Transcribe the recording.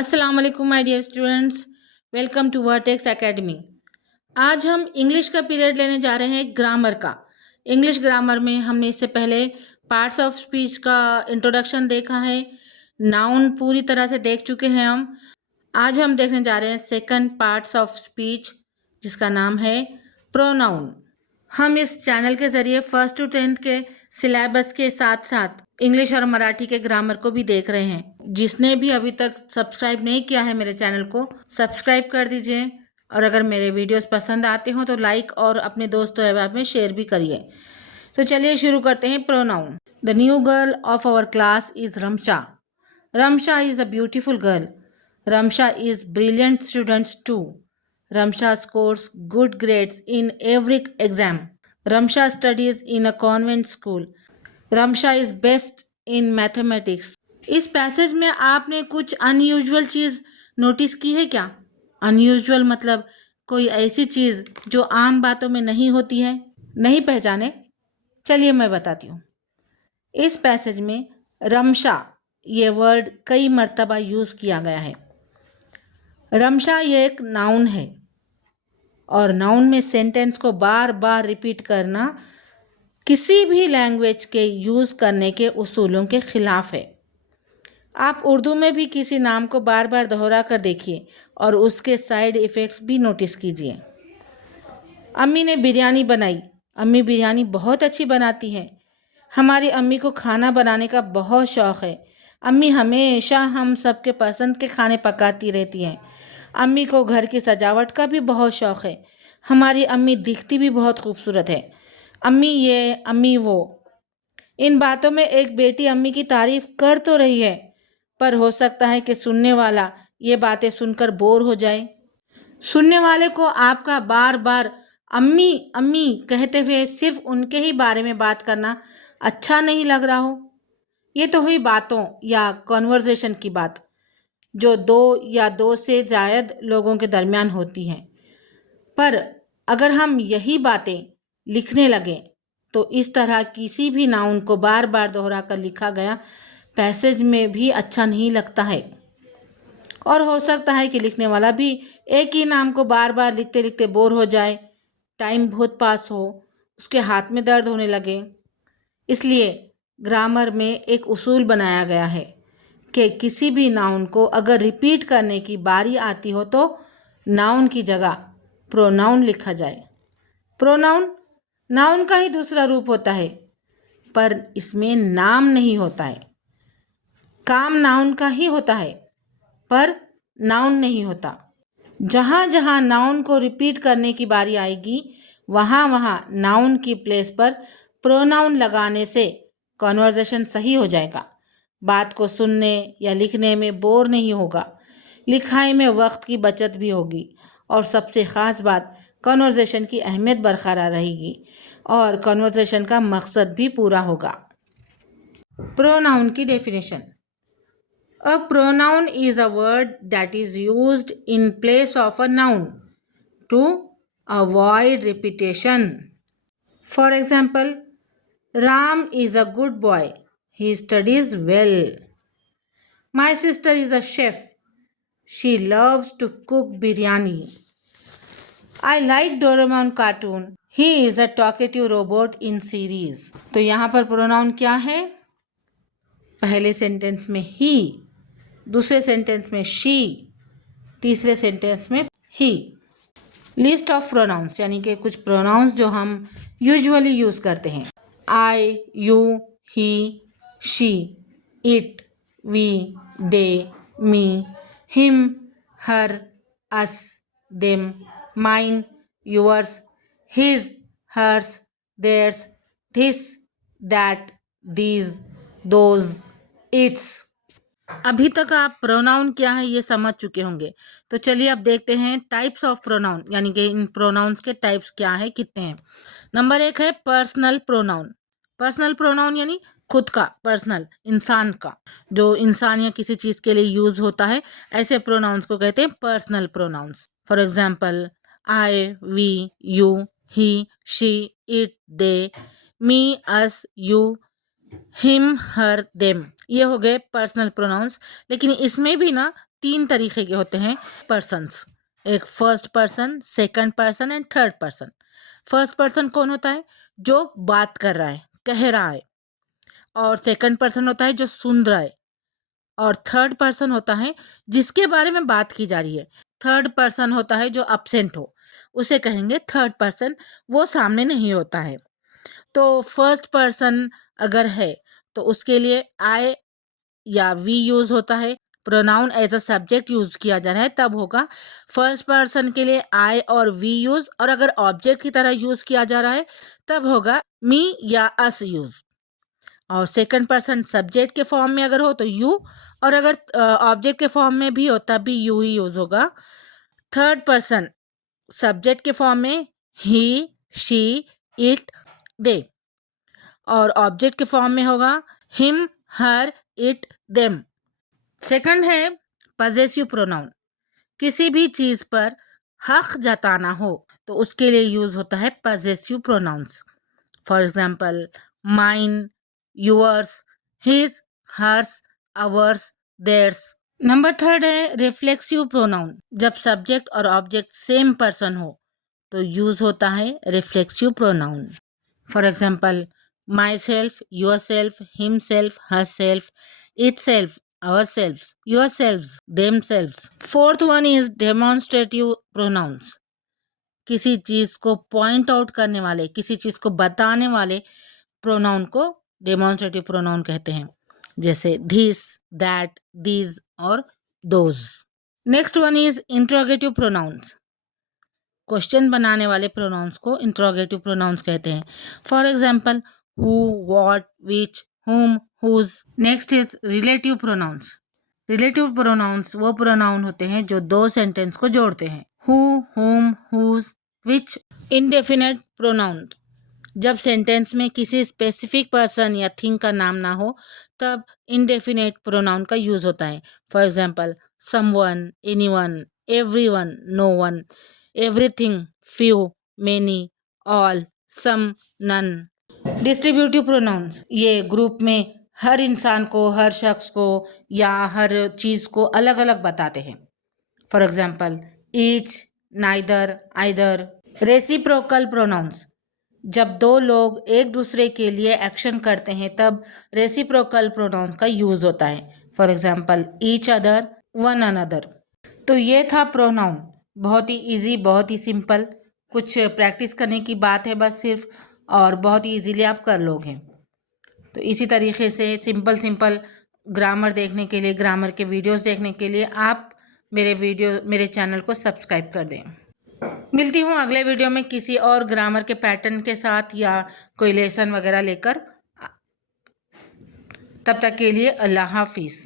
अस्सलाम वालेकुम my dear students, welcome to Vertex Academy. आज हम इंग्लिश का पीरियड लेने जा रहे हैं ग्रामर का। इंग्लिश ग्रामर में हमने इससे पहले पार्ट्स ऑफ स्पीच का इंट्रोडक्शन देखा है, नाउन पूरी तरह से देख चुके हैं हम। आज हम देखने जा रहे हैं सेकंड पार्ट्स ऑफ स्पीच, जिसका नाम है प्रोनाउन। हम इस चैनल के ज़रिए फर्स्ट टू 10th के सिलेबस के साथ साथ इंग्लिश और मराठी के ग्रामर को भी देख रहे हैं। जिसने भी अभी तक सब्सक्राइब नहीं किया है मेरे चैनल को, सब्सक्राइब कर दीजिए। और अगर मेरे वीडियोस पसंद आते हो तो लाइक और अपने दोस्तों अहबाब में शेयर भी करिए। तो चलिए शुरू करते हैं। Pronoun. The new girl of our class is Ramsha. Ramsha is a beautiful girl. Ramsha is brilliant students too. Ramsha scores good grades in every exam. Ramsha studies in a convent school. Ramsha is best in mathematics. इस passage में आपने कुछ unusual चीज़ notice की है क्या? Unusual मतलब कोई ऐसी चीज़ जो आम बातों में नहीं होती है। नहीं पहचाने? चलिए मैं बताती हूँ। इस पैसेज में रमशा ये वर्ड कई मर्तबा यूज़ किया गया है। रमशा ये एक नाउन है और नाउन में सेंटेंस को बार बार रिपीट करना किसी भी लैंग्वेज के यूज़ करने के उसूलों के ख़िलाफ़ है। आप उर्दू में भी किसी नाम को बार बार दोहरा कर देखिए और उसके साइड इफ़ेक्ट्स भी नोटिस कीजिए। अम्मी ने बिरयानी बनाई। अम्मी बिरयानी बहुत अच्छी बनाती है। हमारी अम्मी को खाना बनाने का बहुत शौक़ है। अम्मी हमेशा हम सबके पसंद के खाने पकाती रहती हैं। अम्मी को घर की सजावट का भी बहुत शौक़ है। हमारी अम्मी दिखती भी बहुत खूबसूरत है। अम्मी ये, अम्मी वो। इन बातों में एक बेटी अम्मी की तारीफ़ कर तो रही है, पर हो सकता है कि सुनने वाला ये बातें सुनकर बोर हो जाए। सुनने वाले को आपका बार बार अम्मी अम्मी कहते हुए सिर्फ उनके ही बारे में बात करना अच्छा नहीं लग रहा हो। ये तो हुई बातों या कॉन्वर्जेशन की बात, जो दो या दो से ज़ायद लोगों के दरमियान होती हैं। पर अगर हम यही बातें लिखने लगें तो इस तरह किसी भी नाउन को बार बार दोहरा कर लिखा गया पैसेज में भी अच्छा नहीं लगता है। और हो सकता है कि लिखने वाला भी एक ही नाम को बार बार लिखते लिखते बोर हो जाए, टाइम बहुत पास हो, उसके हाथ में दर्द होने लगे। इसलिए ग्रामर में एक उसूल बनाया गया है कि किसी भी नाउन को अगर रिपीट करने की बारी आती हो तो नाउन की जगह प्रोनाउन लिखा जाए। प्रोनाउन नाउन का ही दूसरा रूप होता है, पर इसमें नाम नहीं होता है। काम नाउन का ही होता है, पर नाउन नहीं होता। जहाँ जहाँ नाउन को रिपीट करने की बारी आएगी वहाँ वहाँ नाउन की प्लेस पर प्रोनाउन लगाने से कॉन्वर्जेशन सही हो जाएगा। बात को सुनने या लिखने में बोर नहीं होगा, लिखाई में वक्त की बचत भी होगी और सबसे ख़ास बात कॉन्वर्जेशन की अहमियत बरकरार रहेगी और कॉन्वर्जेशन का मकसद भी पूरा होगा। प्रोनाउन की definition. A pronoun is a word that is used in place of a noun to avoid repetition. For example, Ram is a good boy. He studies well. My sister is a chef. She loves to cook biryani. I like Doraemon cartoon. He is a talkative robot in series. तो यहाँ पर pronoun क्या है? पहले sentence में he, दूसरे sentence में she, तीसरे सेंटेंस में he। लिस्ट ऑफ प्रोनाउंस, यानी कि कुछ प्रोनाउंस जो हम यूजुअली यूज़ करते हैं। I, you, he, she, it, we, they, me, him, her, us, them, mine, yours, his, hers, theirs, this, that, these, those, its। अभी तक आप प्रोनाउन क्या है ये समझ चुके होंगे। तो चलिए अब देखते हैं टाइप्स ऑफ प्रोनाउन, यानी कि इन प्रोनाउंस के टाइप्स क्या है, कितने हैं। नंबर 1 है पर्सनल प्रोनाउन। पर्सनल प्रोनाउन यानी खुद का, पर्सनल, इंसान का, जो इंसान या किसी चीज़ के लिए यूज़ होता है, ऐसे प्रोनाउंस को कहते हैं personal pronouns. For example, I, we, you, he, she, it, they, me, us, you, him, her, them. ये हो गए पर्सनल प्रोनाउंस। लेकिन इसमें भी ना तीन तरीके के होते हैं पर्सन्स, एक first person, second person and third person. First person कौन होता है? जो बात कर रहा है, कह रहा है। और सेकंड पर्सन होता है जो सुन रहा है। और थर्ड पर्सन होता है जिसके बारे में बात की जा रही है। थर्ड पर्सन होता है जो अब्सेंट हो, उसे कहेंगे थर्ड पर्सन, वो सामने नहीं होता है। तो फर्स्ट पर्सन अगर है तो उसके लिए आई या वी यूज होता है। Pronoun as a subject use किया जा रहा है तब होगा फर्स्ट पर्सन के लिए आई और वी यूज, और अगर ऑब्जेक्ट की तरह यूज किया जा रहा है तब होगा मी या अस यूज। और सेकंड पर्सन सब्जेक्ट के फॉर्म में अगर हो तो यू, और अगर ऑब्जेक्ट के फॉर्म में भी हो तब भी यू ही यूज होगा। थर्ड पर्सन सब्जेक्ट के फॉर्म में ही, शी, इट, दे, और ऑब्जेक्ट के फॉर्म में होगा him, her, it, them. Second है पजेसिव प्रोनाउन। किसी भी चीज पर हक जताना हो तो उसके लिए यूज होता है possessive pronouns. For example mine, yours, his, hers, ours, theirs. Number third है रिफ्लेक्सिव प्रोनाउन। जब सब्जेक्ट और ऑब्जेक्ट सेम पर्सन हो तो यूज होता है reflexive pronoun. For example myself, yourself, himself, herself, itself, ourself, yourself, themself. Fourth one is demonstrative pronouns. किसी चीज को point out करने वाले, किसी चीज को बताने वाले प्रोनाउन को डेमोन्स्ट्रेटिव प्रोनाउन कहते हैं, जैसे दिस, दैट, दीज और those. Next one is interrogative pronounce. Question बनाने वाले प्रोनाउंस को इंट्रोगेटिव प्रोनाउंस कहते हैं। For example who, what, which, whom, whose। Next is relative pronouns. Relative pronouns वो प्रोनाउन होते हैं जो दो सेंटेंस को जोड़ते हैं। Who, whom, whose, which। Indefinite pronoun. जब सेंटेंस में किसी स्पेसिफिक पर्सन या थिंग का नाम ना हो तब इनडेफिनेट प्रोनाउन का यूज होता है। For example someone, anyone, everyone, no one, everything, few, many, all, some, none. Distributive pronouns ये ग्रुप में हर इंसान को, हर शख्स को या हर चीज को अलग अलग बताते हैं। For example each, neither, either. Reciprocal pronouns. जब दो लोग एक दूसरे के लिए एक्शन करते हैं तब रेसिप्रोकल प्रोनाउंस का यूज होता है। For example each other, one another. तो ये था प्रोनाउन। बहुत ही इजी, बहुत ही सिंपल, कुछ प्रैक्टिस करने की बात है बस सिर्फ, और बहुत ही इजीली आप कर लोगे। तो इसी तरीके से सिंपल सिंपल ग्रामर देखने के लिए, ग्रामर के वीडियोस देखने के लिए आप मेरे चैनल को सब्सक्राइब कर दें। मिलती हूँ अगले वीडियो में किसी और ग्रामर के पैटर्न के साथ या कोई लेसन वगैरह लेकर। तब तक के लिए अल्लाह हाफिज़।